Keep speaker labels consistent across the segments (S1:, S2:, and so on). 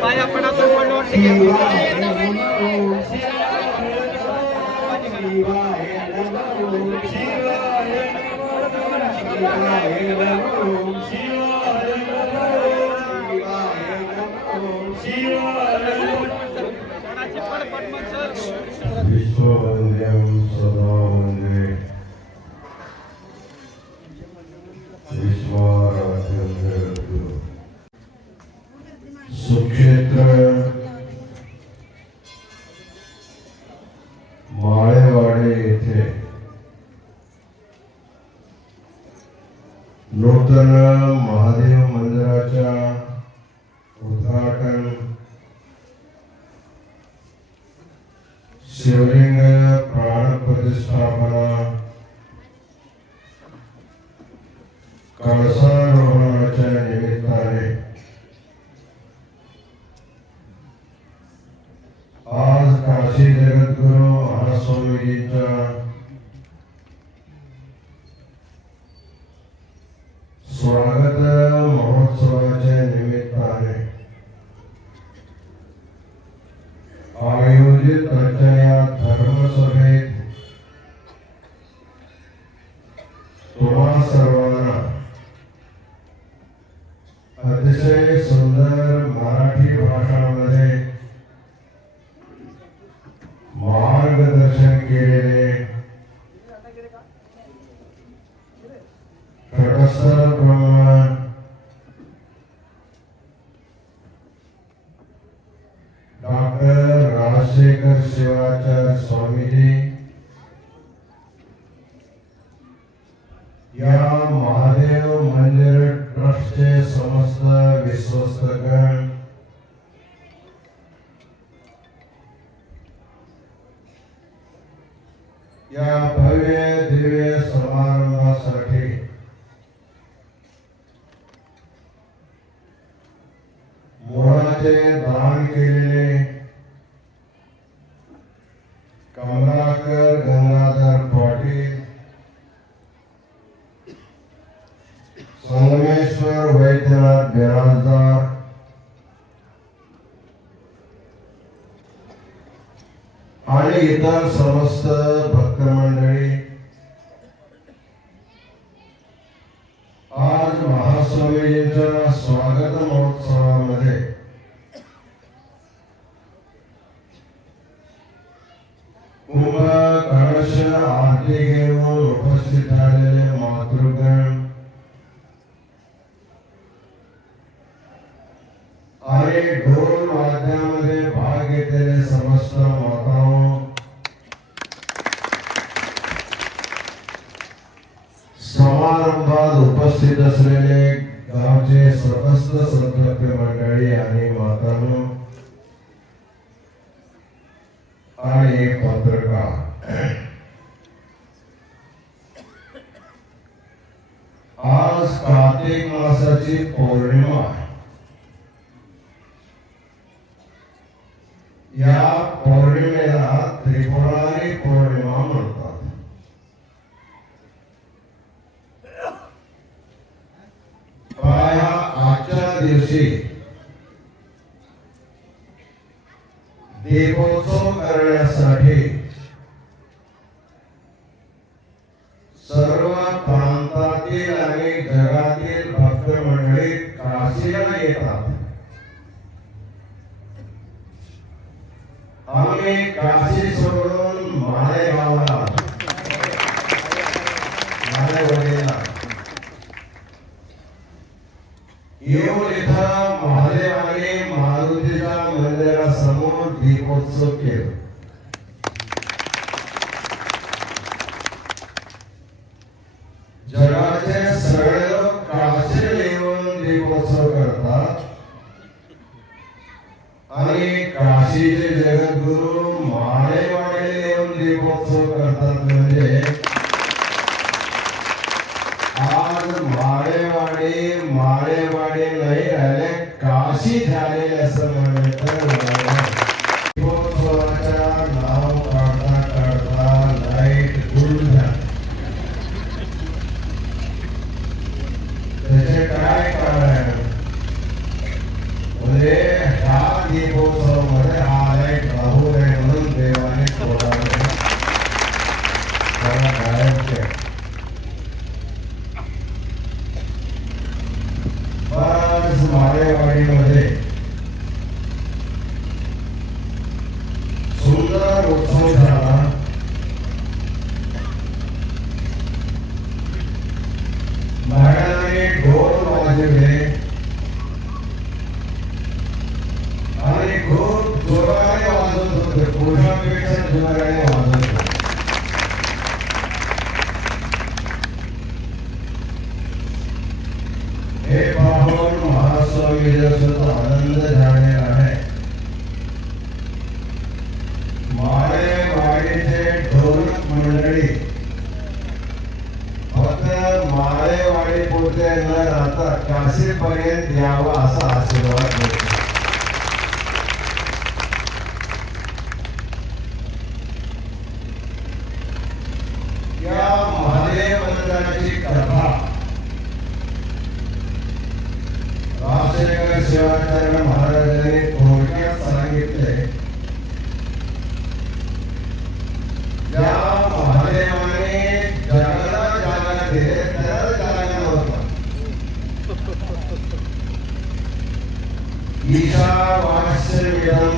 S1: पाया
S2: पड़ा तो मनोर ગઈ છે नूतन महादेव मंदिरा Nageswar Vaidyanath Berazdar आणि इतर समस्त आज कार्तिक मास की पूर्णिमा है ಶಿವಾಚಾರ್ಯ ಮಹಾರಾಜರೇ थोडक्यात सांगितले ज्या महादेवाने जगाला जागा दिले, त्याला जागा नव्हता ईशा वास्य विधान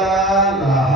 S2: la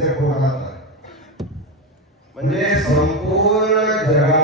S2: saya sempurna jangan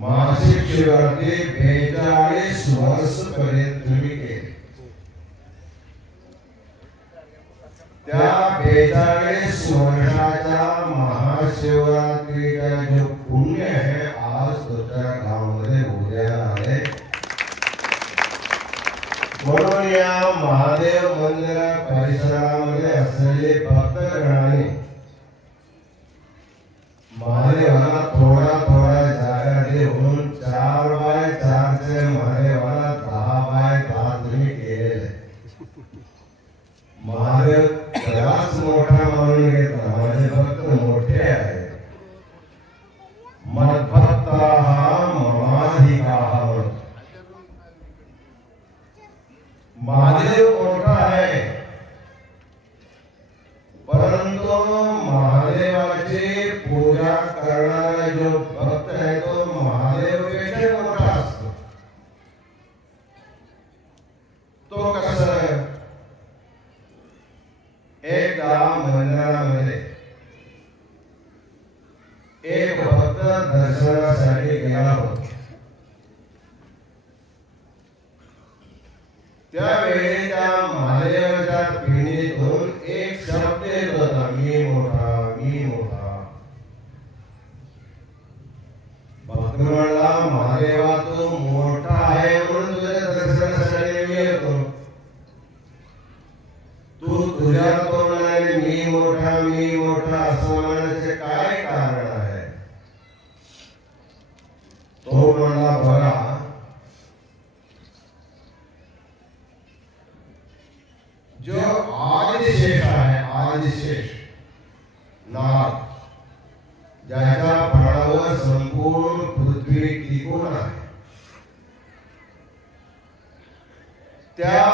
S2: मासिक शिवरात्री बेचाळीस वर्ष पर्यंत मी केले त्या बेचाळीस वर्षाच्या महाशिवरात्रीचा जो पुण्य आहे आज तुमच्या गावामध्ये उद्या आहे. म्हणून या महादेव मंदिर परिसरामध्ये असलेले महादेवाचे पूजा करना जो भक्त जो आदिशेष है आज शेष। नाथ जैसा ज़्यादा हुआ संपूर्ण पृथ्वी टिकून है। त्या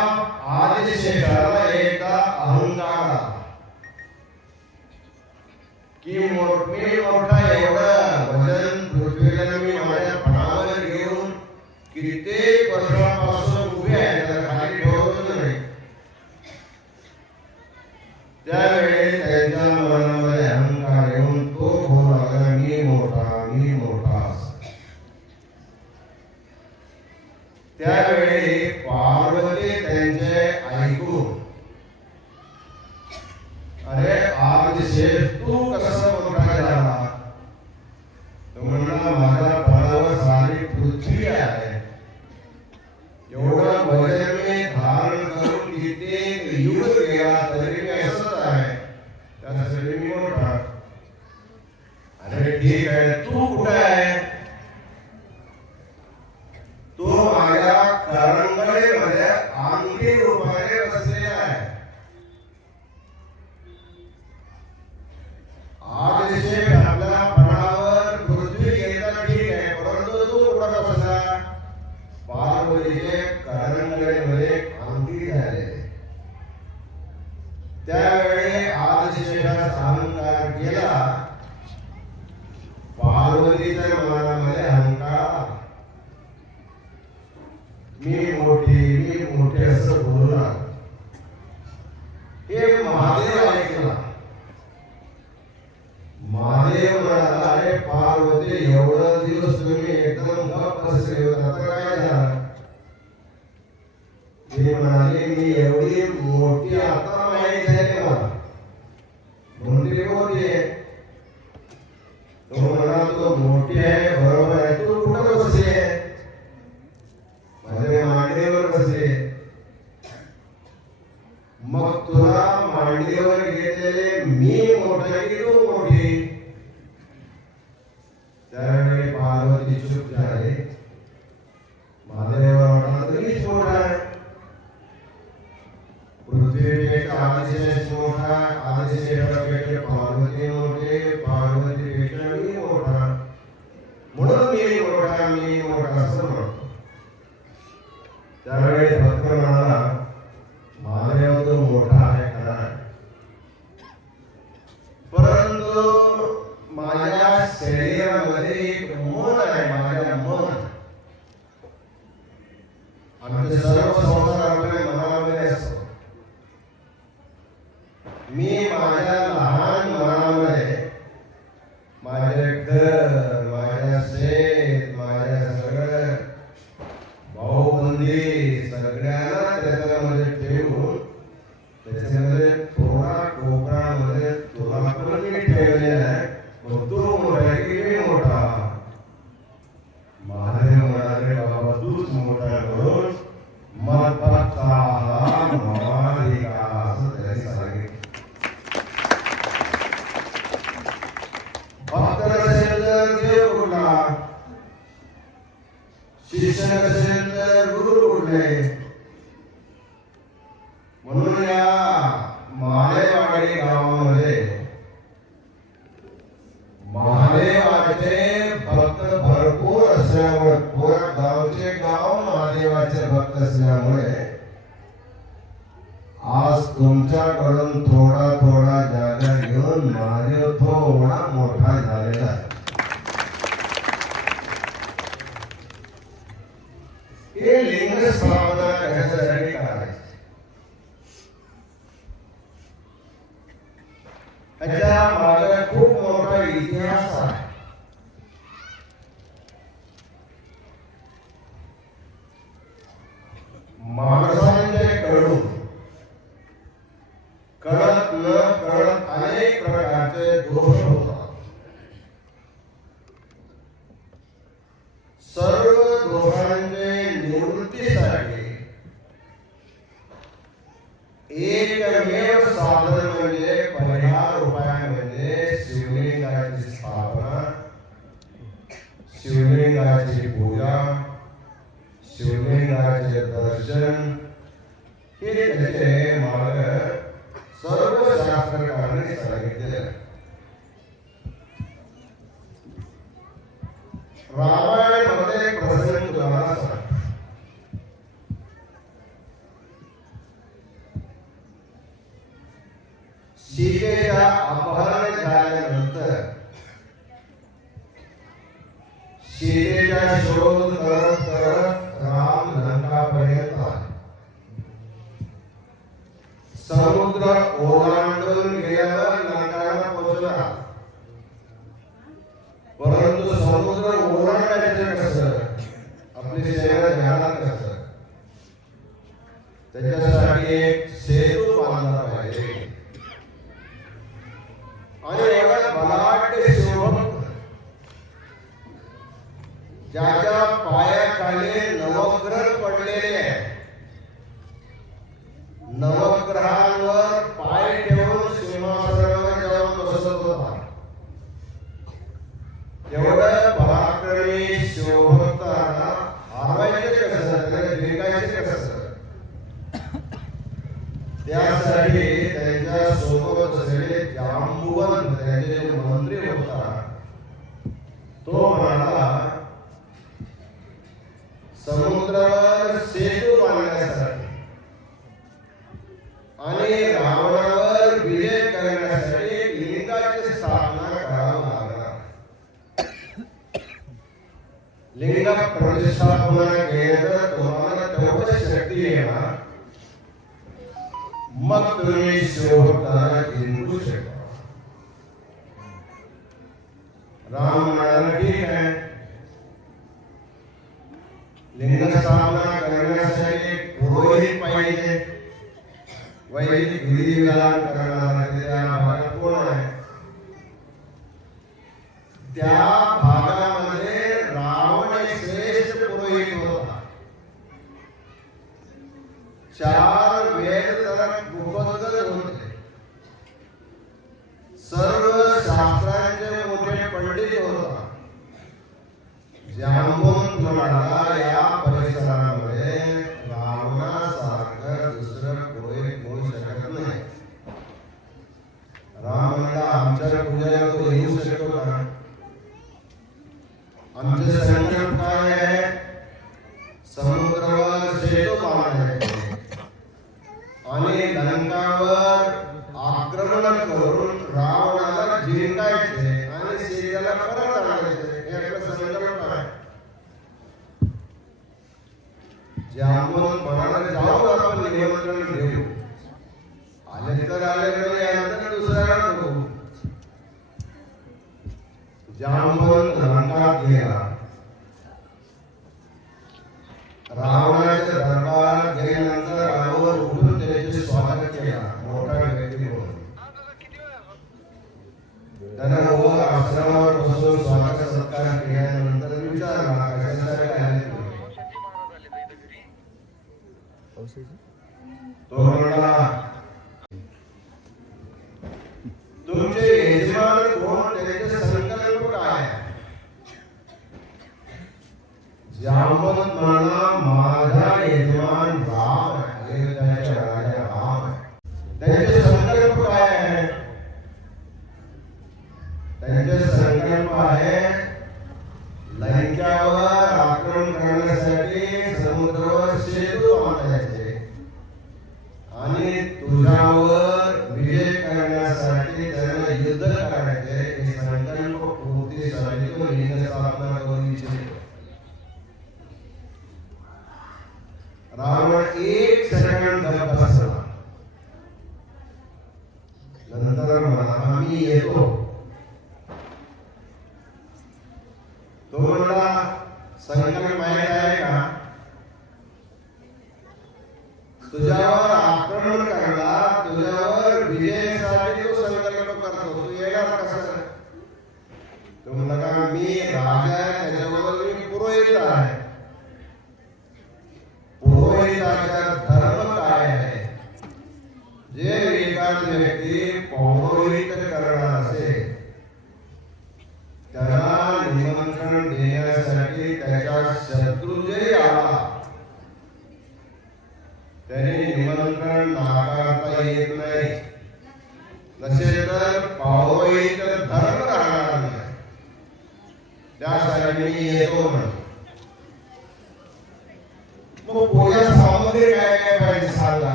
S2: Eu agora. Ele é meu ಲಿಂಗ ಪ್ರತಿಷ್ಠಾಪನಾ ಕೇಂದ್ರ ಧ್ವನ ಚೌಕ ಶಕ್ತಿಯ ಮಕ್ಕಳೇ ಶಿವಭಕ್ತರ से राम नारायण ठीक है लिंग स्थापना करण्यासाठी पुरोहित पाहिजे वैदिक विधी विधान करणारा कोण है त्याग Tchau. तो सही में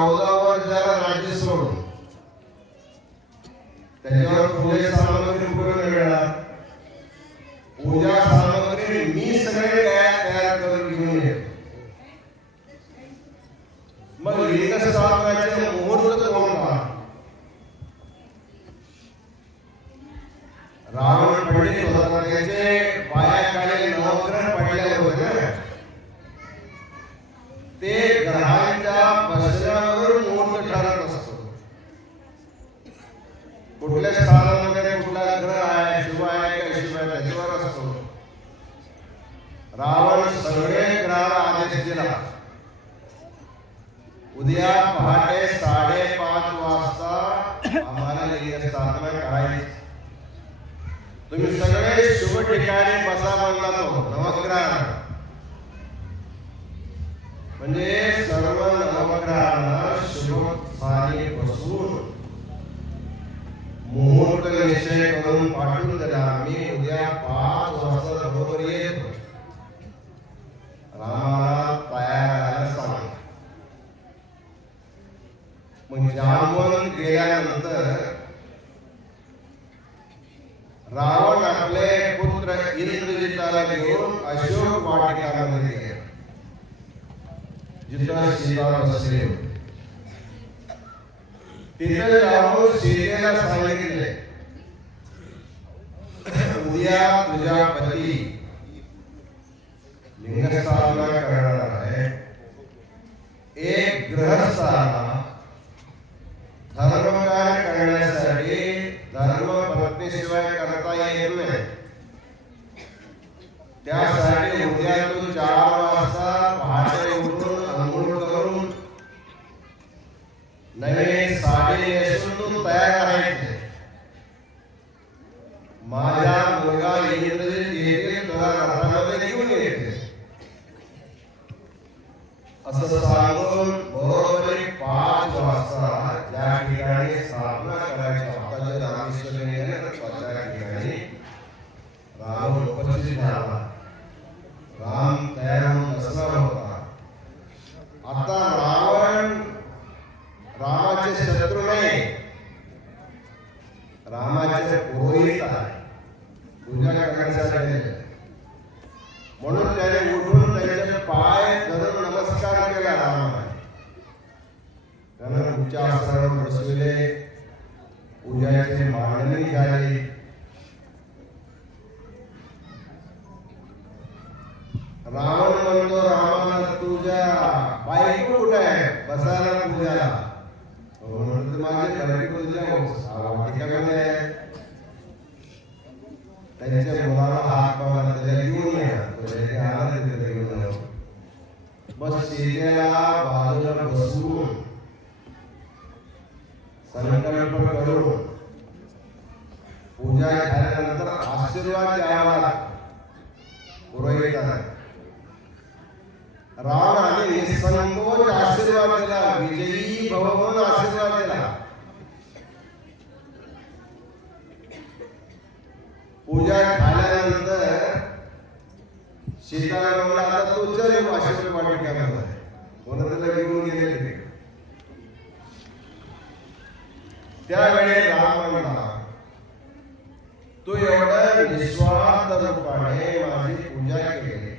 S2: चौदा वर्षाला राज्य सोडून. त्याच्यावर पूजा सामग्री कुठून मिळणार? पूजा सामग्री मी सगळे 네. त्यासाठी उद्या पूजाचे मांडणी झाली रावण म्हणतो रामाला तुझ्या बायको कुठे आहे? बसायला पूजाला म्हणतो माझे बायको वाटिकामध्ये आहे. त्यांच्या मुलाला हात पावा त्याला घेऊन या. त्याच्या आला तिथे घेऊन बस शेजाऱ्या बाजूला बसून. संकल्प करून पूजा झाल्यानंतर आशीर्वाद द्यावा पुरोहितांना. रावणाने संकोच आशीर्वाद दिला विजयी भवन आशीर्वाद दिला. पूजा झाल्यानंतर सीतारामला आता तो चल आशीर्वाद वाटत काय म्हणून त्याला घेऊन गेलेले त्यावेळी राम म्हणला तू एवढं निस्वार्थ रूपाने माझी पूजा केली.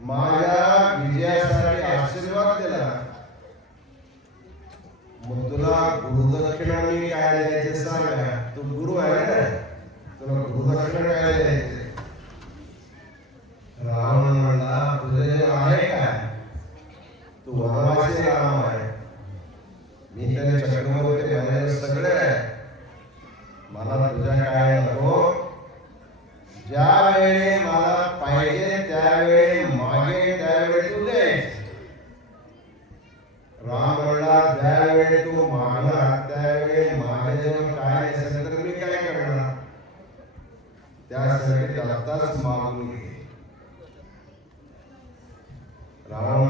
S2: माझ्या विजयासाठी आशीर्वाद दिला. मग तुला गुरुदक्षिणा मी काय द्यायचे सांगा? तू गुरु आहे ना? तुला गुरुदक्षिणा काय द्यायचे? राम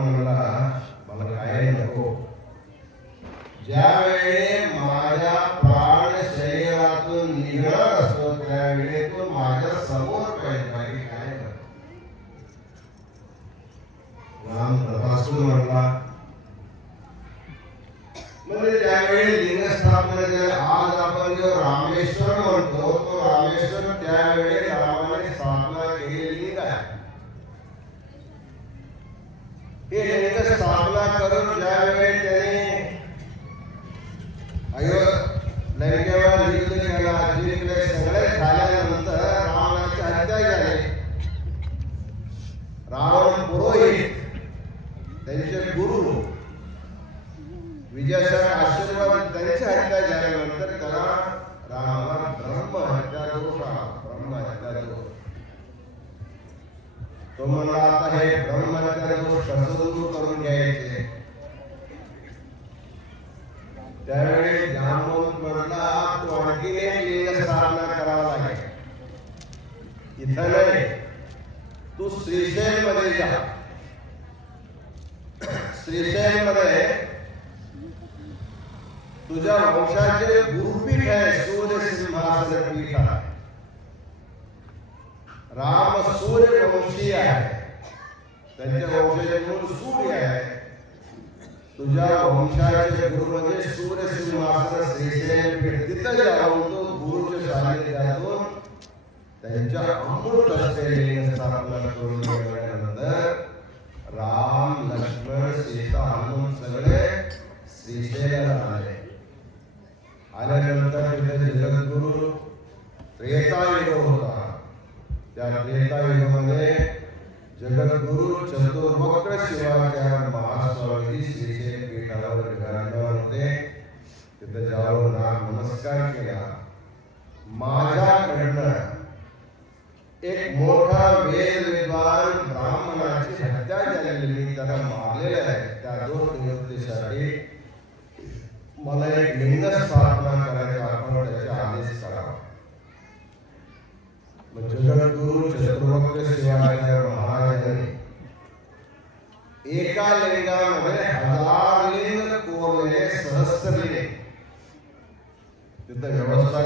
S2: ब्रह्म हत्या तो म्हणला आता हे ब्रह्म हत्या दोष करून घ्यायचे त्यावेळी जांबवंत म्हणला तू आणखी एक लिंग करावा लागेल इथं नाही तू श्रीशैल मध्ये जा श्रीशैल मध्ये तुझ्या वंशाचे गुरुपीठ आहे सूर्य सिंहासन पीठ आहे. राम सूर्य वंशी मूळ सूर्य आहे। वंशाचे गुरु म्हणजे सूर्य सिंहासन पीठ तिथं जाऊन तो त्यांच्या अमृत असलेली स्थापना करून राम, लक्ष्मण, सीता, हनुमान सगळे आले। आल्यानंतर तिथे जगद्गुरु त्रेतायुग होता। त्या त्रेतायुगामध्ये जगद्गुरु चतुर्भक्त शिवाच्या महास्वामी श्रीशैल पीठावर विराजमान होते तिथे जाऊन राम नमस्कार केला माझ्याकडनं एक मोठा वेद विद्वान ब्राह्मणाची हत्या झालेली मी त्याला मारलेलं आहे त्या दोन निवृत्तीसाठी मला एक लिंग स्थापना करायचा जगद्गुरु चतुर्वंग सेवाचार्य महाराज ने एका लिंग म्हणजे हज़ार लिंग कोरले सहस्र लिंग तिथं व्यवस्था